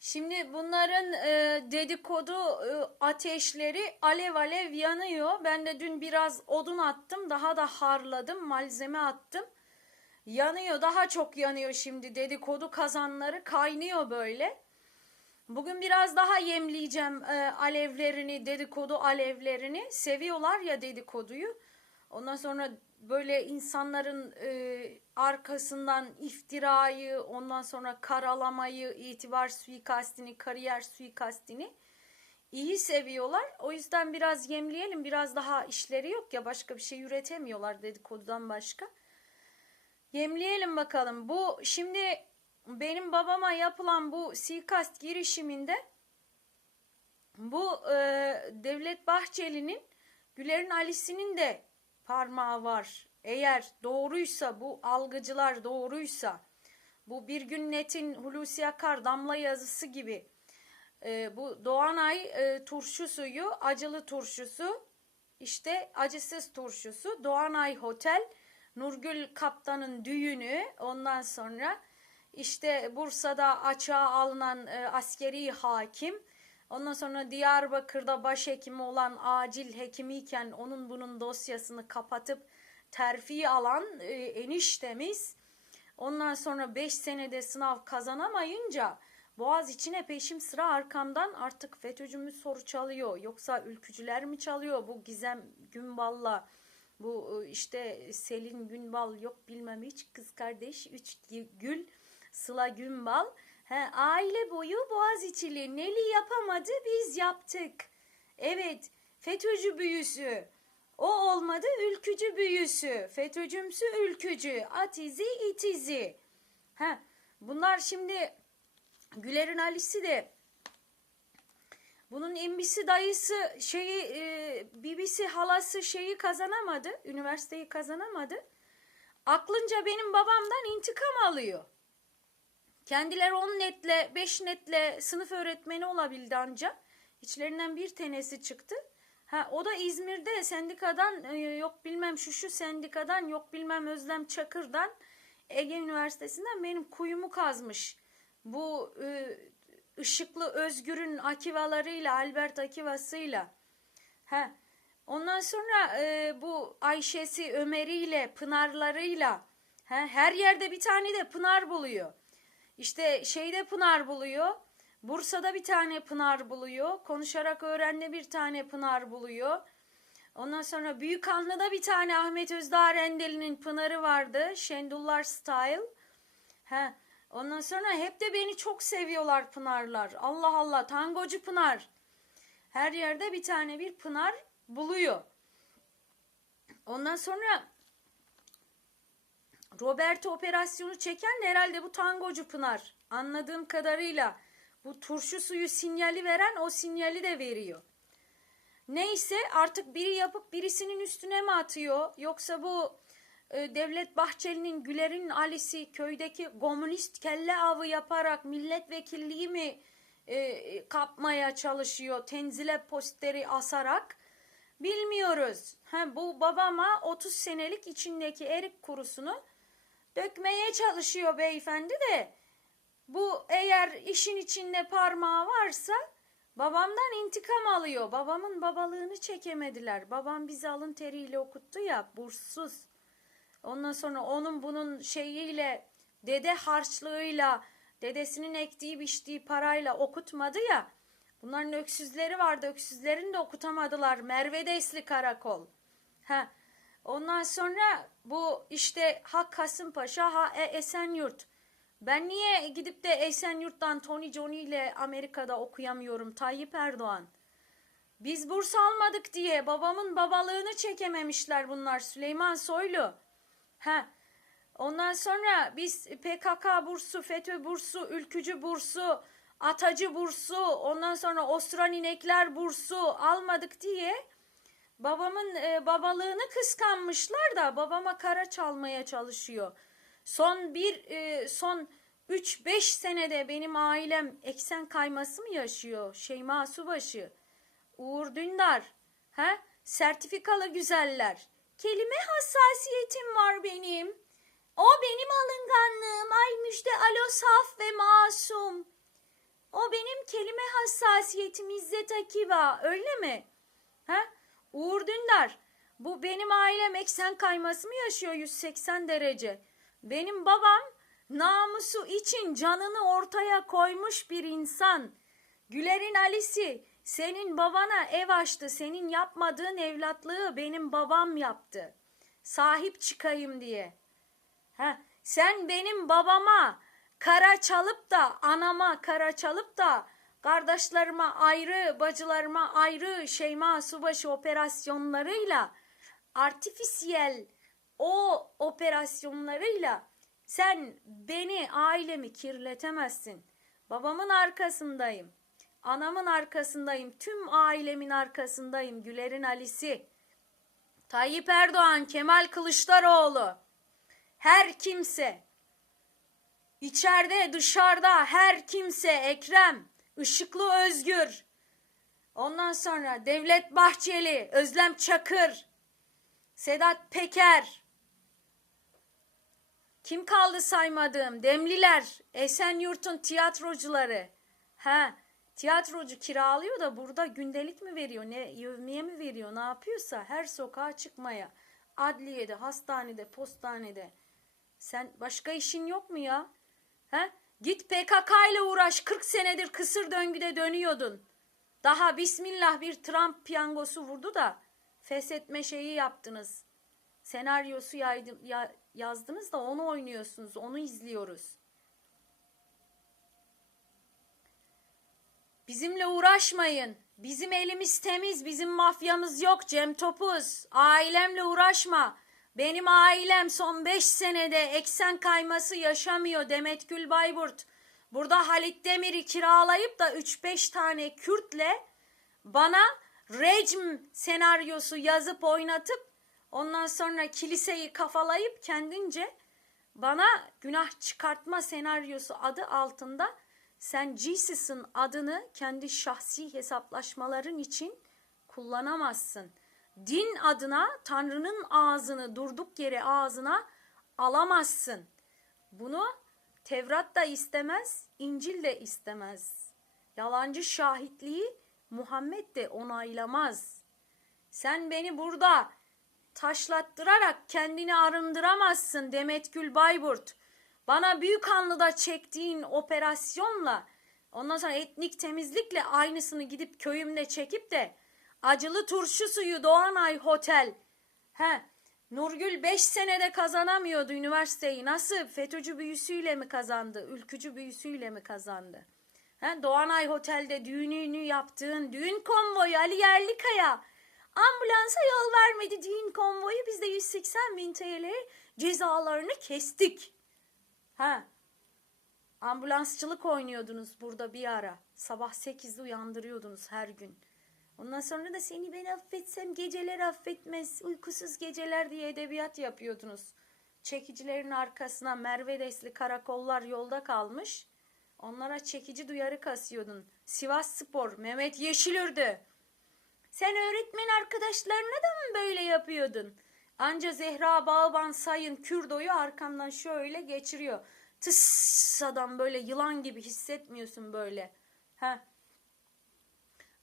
Şimdi bunların e, dedikodu e, ateşleri alev alev yanıyor. Ben de dün biraz odun attım. Daha da harladım. Malzeme attım. Yanıyor. Daha çok yanıyor şimdi. Dedikodu kazanları kaynıyor böyle. Bugün biraz daha yemleyeceğim e, alevlerini, dedikodu alevlerini. Seviyorlar ya dedikoduyu. Ondan sonra böyle insanların e, arkasından iftirayı, ondan sonra karalamayı, itibar suikastini, kariyer suikastini iyi seviyorlar. O yüzden biraz yemleyelim. Biraz daha işleri yok ya başka bir şey üretemiyorlar dedikodudan başka. Yemleyelim bakalım. Bu şimdi benim babama yapılan bu suikast girişiminde bu e, Devlet Bahçeli'nin Güler'in Ali'sinin de parmağı var. Eğer doğruysa bu algıcılar doğruysa bu bir gün netin Hulusi Akar damla yazısı gibi e, bu Doğanay e, turşu suyu acılı turşusu işte acısız turşusu Doğanay Hotel Nurgül Kaptan'ın düğünü ondan sonra işte Bursa'da açığa alınan e, askeri hakim Ondan sonra Diyarbakır'da başhekimi olan acil hekimiyken onun bunun dosyasını kapatıp terfi alan e, eniştemiz. Ondan sonra 5 senede sınav kazanamayınca Boğaz içine peşim sıra arkamdan artık FETÖ'cü mü soru çalıyor yoksa ülkücüler mi çalıyor? Bu Gizem Günbal'la bu e, işte Selin Günbal yok bilmem hiç kız kardeş üç gül Sıla Günbal He, aile boyu Boğaziçi'li Neli yapamadı biz yaptık. Evet FETÖ'cü büyüsü. O olmadı ülkücü büyüsü. FETÖ'cümsü ülkücü. Atizi itizi. He, bunlar şimdi Güler'in Ali'si de bunun embisi dayısı şeyi e, bibisi halası şeyi kazanamadı. Üniversiteyi kazanamadı. Aklınca benim babamdan intikam alıyor. Kendileri 10 netle 5 netle sınıf öğretmeni olabildi ancak. İçlerinden bir tanesi çıktı. Ha, o da İzmir'de sendikadan e, yok bilmem şu şu sendikadan yok bilmem Özlem Çakır'dan Ege Üniversitesi'nden benim kuyumu kazmış. Bu e, ışıklı Özgür'ün akivalarıyla Albert akivasıyla. Ha, ondan sonra e, bu Ayşe'si Ömer'iyle Pınar'larıyla ha, her yerde bir tane de Pınar buluyor. İşte şeyde Pınar buluyor. Bursa'da bir tane Pınar buluyor. Konuşarak öğrende bir tane Pınar buluyor. Ondan sonra Büyükanlı'da bir tane Ahmet Özdağ Rendeli'nin Pınar'ı vardı. Şendullar Style. He. Ondan sonra hep de beni çok seviyorlar Pınarlar. Allah Allah tangocu Pınar. Her yerde bir tane bir Pınar buluyor. Ondan sonra Roberto operasyonu çeken de herhalde bu tangocu Pınar. Anladığım kadarıyla bu turşu suyu sinyali veren o sinyali de veriyor. Neyse artık biri yapıp birisinin üstüne mi atıyor yoksa bu e, Devlet Bahçeli'nin Güler'in Ali'si köydeki komünist kelle avı yaparak milletvekilliği mi e, kapmaya çalışıyor tenzile posteri asarak bilmiyoruz. Ha, bu babama 30 senelik içindeki erik kurusunu dökmeye çalışıyor beyefendi de bu eğer işin içinde parmağı varsa babamdan intikam alıyor. Babamın babalığını çekemediler. Babam bizi alın teriyle okuttu ya burssuz. Ondan sonra onun bunun şeyiyle dede harçlığıyla dedesinin ektiği biçtiği parayla okutmadı ya. Bunların öksüzleri vardı. Öksüzlerini de okutamadılar. Merve Desli Karakol. Ha. Ondan sonra bu işte ha Kasımpaşa ha e Esenyurt. Ben niye gidip de Esenyurt'tan Tony Johnny ile Amerika'da okuyamıyorum Tayyip Erdoğan? Biz burs almadık diye babamın babalığını çekememişler bunlar Süleyman Soylu. Ha. Ondan sonra biz PKK bursu, FETÖ bursu, ülkücü bursu, atacı bursu, ondan sonra Osran inekler bursu almadık diye babamın e, babalığını kıskanmışlar da babama kara çalmaya çalışıyor. Son bir e, son 3-5 senede benim ailem eksen kayması mı yaşıyor? Şeyma Subaşı, Uğur Dündar, he? sertifikalı güzeller. Kelime hassasiyetim var benim. O benim alınganlığım. Ay müjde alo saf ve masum. O benim kelime hassasiyetim İzzet Akiva öyle mi? Ha? Uğur Dündar bu benim ailem eksen kayması mı yaşıyor 180 derece? Benim babam namusu için canını ortaya koymuş bir insan. Güler'in Ali'si senin babana ev açtı. Senin yapmadığın evlatlığı benim babam yaptı. Sahip çıkayım diye. Ha, sen benim babama kara çalıp da anama kara çalıp da kardeşlerime ayrı, bacılarıma ayrı Şeyma Subaşı operasyonlarıyla artifisiyel o operasyonlarıyla sen beni ailemi kirletemezsin. Babamın arkasındayım. Anamın arkasındayım. Tüm ailemin arkasındayım. Güler'in Ali'si. Tayyip Erdoğan, Kemal Kılıçdaroğlu. Her kimse. içeride dışarıda her kimse Ekrem, Işıklı Özgür. Ondan sonra Devlet Bahçeli, Özlem Çakır, Sedat Peker. Kim kaldı saymadığım? Demliler, Esenyurt'un tiyatrocuları. Ha, tiyatrocu kiralıyor da burada gündelik mi veriyor, ne yevmiye mi veriyor, ne yapıyorsa her sokağa çıkmaya. Adliyede, hastanede, postanede. Sen başka işin yok mu ya? He? Git PKK ile uğraş. 40 senedir kısır döngüde dönüyordun. Daha bismillah bir Trump piyangosu vurdu da feshetme şeyi yaptınız. Senaryosu yaydı, ya, yazdınız da onu oynuyorsunuz. Onu izliyoruz. Bizimle uğraşmayın. Bizim elimiz temiz. Bizim mafyamız yok. Cem Topuz. Ailemle uğraşma. Benim ailem son 5 senede eksen kayması yaşamıyor Demet Gül Bayburt. Burada Halit Demir'i kiralayıp da 3-5 tane Kürtle bana rejim senaryosu yazıp oynatıp ondan sonra kiliseyi kafalayıp kendince bana günah çıkartma senaryosu adı altında sen Jesus'ın adını kendi şahsi hesaplaşmaların için kullanamazsın. Din adına Tanrı'nın ağzını durduk yere ağzına alamazsın. Bunu Tevrat da istemez, İncil de istemez. Yalancı şahitliği Muhammed de onaylamaz. Sen beni burada taşlattırarak kendini arındıramazsın Demet Gül Bayburt. Bana büyük anlıda çektiğin operasyonla ondan sonra etnik temizlikle aynısını gidip köyümde çekip de acılı turşu suyu Doğanay Hotel. He, Nurgül 5 senede kazanamıyordu üniversiteyi. Nasıl? FETÖ'cü büyüsüyle mi kazandı? Ülkücü büyüsüyle mi kazandı? He, Doğanay Hotel'de düğününü yaptığın düğün konvoyu Ali Yerlikaya. Ambulansa yol vermedi düğün konvoyu. Biz de 180 bin TL cezalarını kestik. Ha. Ambulansçılık oynuyordunuz burada bir ara. Sabah 8'de uyandırıyordunuz her gün. Ondan sonra da seni ben affetsem geceler affetmez, uykusuz geceler diye edebiyat yapıyordunuz. Çekicilerin arkasına Mervedesli karakollar yolda kalmış. Onlara çekici duyarı kasıyordun. Sivas Spor, Mehmet Yeşilürdü. Sen öğretmen arkadaşlarına da mı böyle yapıyordun? Anca Zehra Balban Sayın Kürdo'yu arkamdan şöyle geçiriyor. Tıs adam böyle yılan gibi hissetmiyorsun böyle. Ha.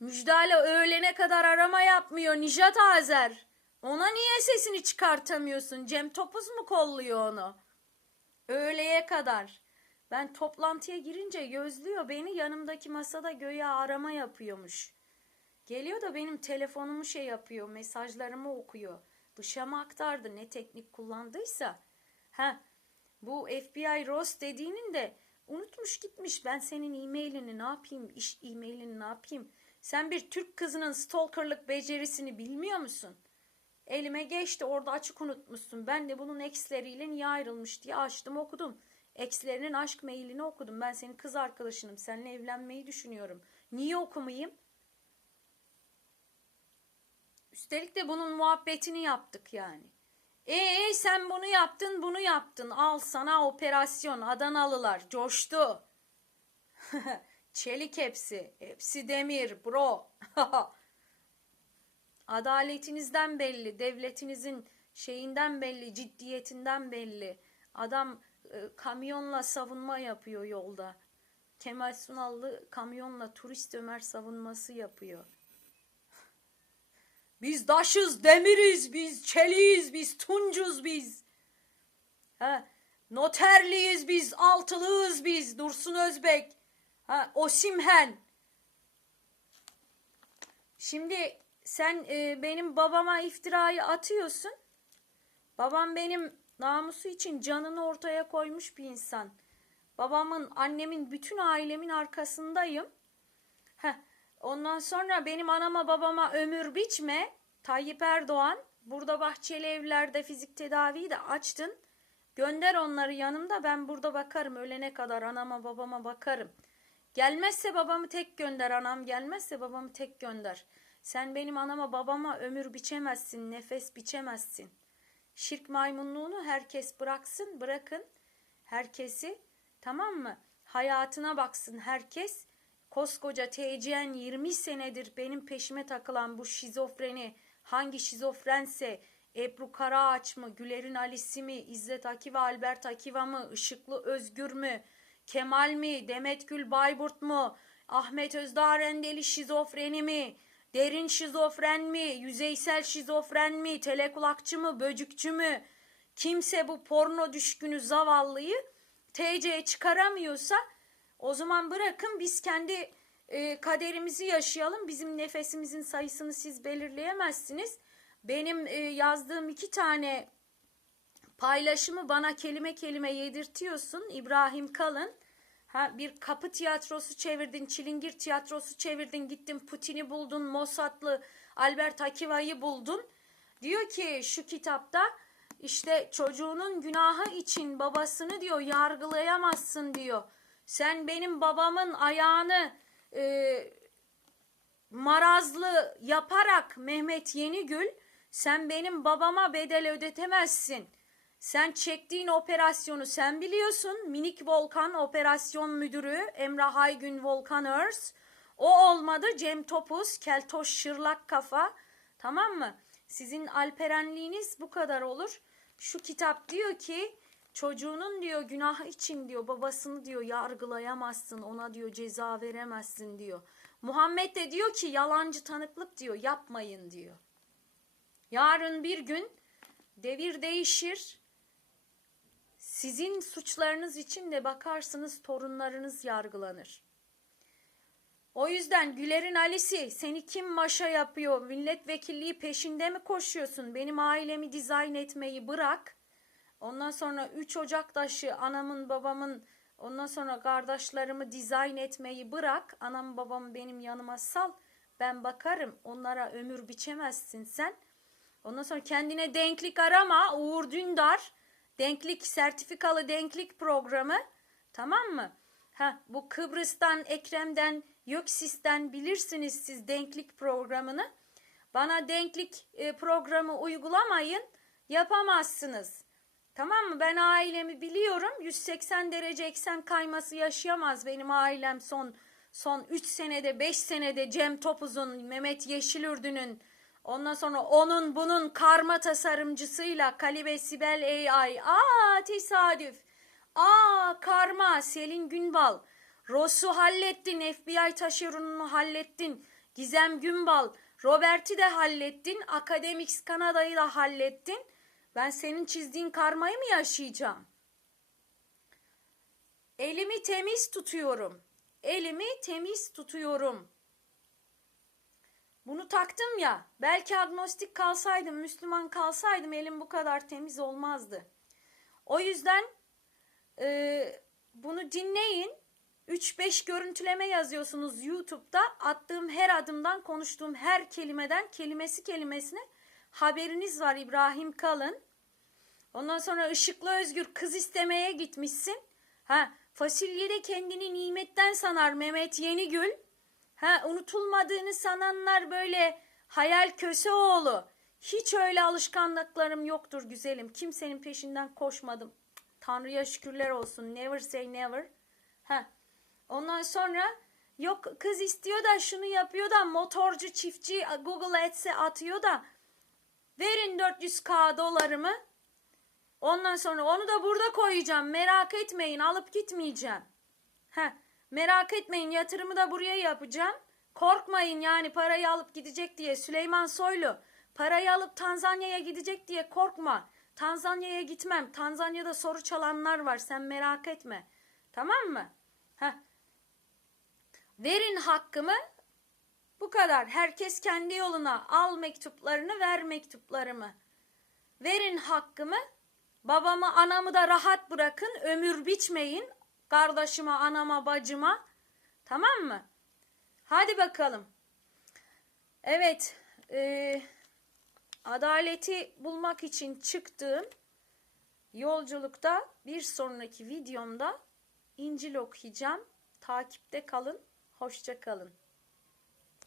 Müjdale öğlene kadar arama yapmıyor Nijat Azer. Ona niye sesini çıkartamıyorsun? Cem Topuz mu kolluyor onu? Öğleye kadar. Ben toplantıya girince gözlüyor beni yanımdaki masada göğe arama yapıyormuş. Geliyor da benim telefonumu şey yapıyor, mesajlarımı okuyor. Dışama aktardı ne teknik kullandıysa. Ha, bu FBI Ross dediğinin de unutmuş gitmiş. Ben senin e-mailini ne yapayım, iş e-mailini ne yapayım? Sen bir Türk kızının stalkerlık becerisini bilmiyor musun? Elime geçti orada açık unutmuşsun. Ben de bunun eksleriyle niye ayrılmış diye açtım okudum. Ekslerinin aşk mailini okudum. Ben senin kız arkadaşınım. Seninle evlenmeyi düşünüyorum. Niye okumayayım? Üstelik de bunun muhabbetini yaptık yani. Ee sen bunu yaptın bunu yaptın. Al sana operasyon Adanalılar coştu. Çelik hepsi. Hepsi demir bro. Adaletinizden belli. Devletinizin şeyinden belli. Ciddiyetinden belli. Adam e, kamyonla savunma yapıyor yolda. Kemal Sunallı kamyonla turist Ömer savunması yapıyor. Biz daşız, demiriz, biz çeliğiz, biz tuncuz biz. Ha, noterliyiz biz, altılığız biz, Dursun Özbek. Ha, Osimhen. Şimdi sen e, benim babama iftirayı atıyorsun. Babam benim namusu için canını ortaya koymuş bir insan. Babamın, annemin, bütün ailemin arkasındayım. Heh, ondan sonra benim anama babama ömür biçme. Tayyip Erdoğan burada bahçeli evlerde fizik tedaviyi de açtın. Gönder onları yanımda ben burada bakarım ölene kadar anama babama bakarım. Gelmezse babamı tek gönder anam gelmezse babamı tek gönder. Sen benim anama babama ömür biçemezsin nefes biçemezsin. Şirk maymunluğunu herkes bıraksın bırakın herkesi tamam mı? Hayatına baksın herkes. Koskoca TCN 20 senedir benim peşime takılan bu şizofreni hangi şizofrense Ebru Karaağaç mı, Güler'in Ali'si mi, İzzet Akiva, Albert Akiva mı, Işıklı Özgür mü, Kemal mi, Demet Gül Bayburt mu, Ahmet Özdağ Rendeli şizofreni mi, derin şizofren mi, yüzeysel şizofren mi, telekulakçı mı, böcükçü mü, kimse bu porno düşkünü zavallıyı TC'ye çıkaramıyorsa o zaman bırakın biz kendi e, kaderimizi yaşayalım. Bizim nefesimizin sayısını siz belirleyemezsiniz. Benim e, yazdığım iki tane paylaşımı bana kelime kelime yedirtiyorsun. İbrahim Kalın. Ha, bir kapı tiyatrosu çevirdin, çilingir tiyatrosu çevirdin, gittin Putin'i buldun, Mossad'lı Albert Akiva'yı buldun. Diyor ki şu kitapta işte çocuğunun günahı için babasını diyor yargılayamazsın diyor. Sen benim babamın ayağını e, marazlı yaparak Mehmet Yenigül sen benim babama bedel ödetemezsin. Sen çektiğin operasyonu sen biliyorsun. Minik Volkan Operasyon Müdürü Emrah Aygün Volkan Örs. O olmadı Cem Topuz, Keltoş Şırlak Kafa. Tamam mı? Sizin alperenliğiniz bu kadar olur. Şu kitap diyor ki çocuğunun diyor günah için diyor babasını diyor yargılayamazsın ona diyor ceza veremezsin diyor. Muhammed de diyor ki yalancı tanıklık diyor yapmayın diyor. Yarın bir gün devir değişir. Sizin suçlarınız için de bakarsınız torunlarınız yargılanır. O yüzden Güler'in Ali'si seni kim maşa yapıyor? Milletvekilliği peşinde mi koşuyorsun? Benim ailemi dizayn etmeyi bırak. Ondan sonra 3 Ocaktaşı anamın babamın ondan sonra kardeşlerimi dizayn etmeyi bırak. Anam babamı benim yanıma sal. Ben bakarım. Onlara ömür biçemezsin sen. Ondan sonra kendine denklik arama. Uğur Dündar. Denklik sertifikalı denklik programı. Tamam mı? Ha, bu Kıbrıs'tan, Ekrem'den, Yüksis'ten bilirsiniz siz denklik programını. Bana denklik e, programı uygulamayın. Yapamazsınız. Tamam mı? Ben ailemi biliyorum. 180 derece eksen kayması yaşayamaz benim ailem son son 3 senede 5 senede Cem Topuz'un, Mehmet Yeşilürdü'nün ondan sonra onun bunun karma tasarımcısıyla Kalibe Sibel AI. Aa tesadüf. Aa karma Selin Günbal. Ross'u hallettin. FBI taşeronunu hallettin. Gizem Günbal. Robert'i de hallettin. Akademix Kanada'yı da hallettin. Ben senin çizdiğin karmayı mı yaşayacağım? Elimi temiz tutuyorum. Elimi temiz tutuyorum. Bunu taktım ya. Belki agnostik kalsaydım, Müslüman kalsaydım elim bu kadar temiz olmazdı. O yüzden e, bunu dinleyin. 3-5 görüntüleme yazıyorsunuz YouTube'da. Attığım her adımdan, konuştuğum her kelimeden, kelimesi kelimesine haberiniz var İbrahim Kalın. Ondan sonra Işıklı Özgür kız istemeye gitmişsin. Ha, fasulye de kendini nimetten sanar Mehmet Yenigül. Ha, unutulmadığını sananlar böyle hayal köseoğlu. Hiç öyle alışkanlıklarım yoktur güzelim. Kimsenin peşinden koşmadım. Tanrı'ya şükürler olsun. Never say never. Ha. Ondan sonra yok kız istiyor da şunu yapıyor da motorcu çiftçi Google Ads'e atıyor da verin 400k dolarımı. Ondan sonra onu da burada koyacağım. Merak etmeyin alıp gitmeyeceğim. Ha. Merak etmeyin yatırımı da buraya yapacağım. Korkmayın yani parayı alıp gidecek diye Süleyman Soylu parayı alıp Tanzanya'ya gidecek diye korkma. Tanzanya'ya gitmem. Tanzanya'da soru çalanlar var. Sen merak etme. Tamam mı? Heh. Verin hakkımı. Bu kadar. Herkes kendi yoluna. Al mektuplarını, ver mektuplarımı. Verin hakkımı. Babamı, anamı da rahat bırakın. Ömür biçmeyin. Kardeşime, anama, bacıma. Tamam mı? Hadi bakalım. Evet. e, adaleti bulmak için çıktığım yolculukta bir sonraki videomda İncil okuyacağım. Takipte kalın. Hoşça kalın.